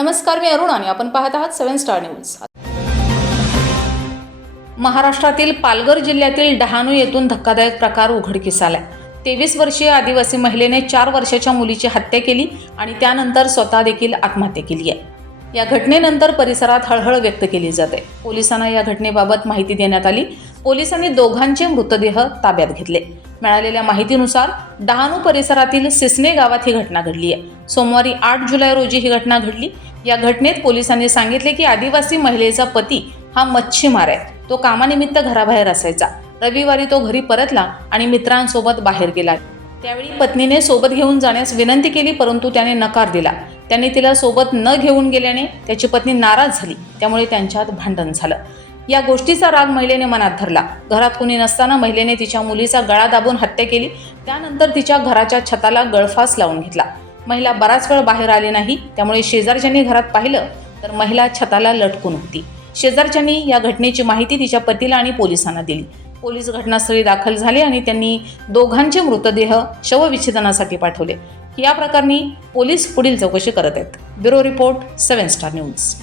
नमस्कार मी अरुण आणि आपण पाहत आहात सेव्हन स्टार न्यूज. महाराष्ट्रातील पालघर जिल्ह्यातील डहाणू येथून धक्कादायक प्रकार उघडकीस आला तेवीस वर्षीय आदिवासी महिलेने चार वर्षाच्या मुलीची हत्या केली आणि त्यानंतर स्वतः देखील आत्महत्या केली आहे. या घटनेनंतर परिसरात हळहळ व्यक्त केली जाते. पोलिसांना या घटनेबाबत माहिती देण्यात आली. पोलिसांनी दोघांचे मृतदेह ताब्यात घेतले. मिळालेल्या माहितीनुसार डहाणू परिसरातील सिसने गावात ही घटना घडली आहे. सोमवारी आठ जुलै रोजी ही घटना घडली. या घटनेत पोलिसांनी सांगितले की आदिवासी महिलेचा पती हा मच्छीमार आहे. तो कामानिमित्त घराबाहेर असायचा. रविवारी तो घरी परतला आणि मित्रांसोबत बाहेर गेला. त्यावेळी पत्नीने सोबत घेऊन जाण्यास विनंती केली परंतु त्याने नकार दिला. त्याने तिला सोबत न घेऊन गेल्याने त्याची पत्नी नाराज झाली. त्यामुळे त्यांच्यात भांडण झालं. या गोष्टीचा राग महिलेने मनात धरला. घरात कुणी नसताना महिलेने तिच्या मुलीचा गळा दाबून हत्या केली. त्यानंतर तिच्या घराच्या छताला गळफास लावून घेतला. महिला बराच वेळ बाहेर आली नाही त्यामुळे शेजारच्यांनी घरात पाहिलं तर महिला छताला लटकून होती. शेजारच्यांनी या घटनेची माहिती तिच्या पतीला आणि पोलिसांना दिली. पोलीस घटनास्थळी दाखल झाले आणि त्यांनी दोघांचे मृतदेह शवविच्छेदनासाठी पाठवले. या प्रकरणी पोलीस पुढील चौकशी करत आहेत. Bureau report seven star news.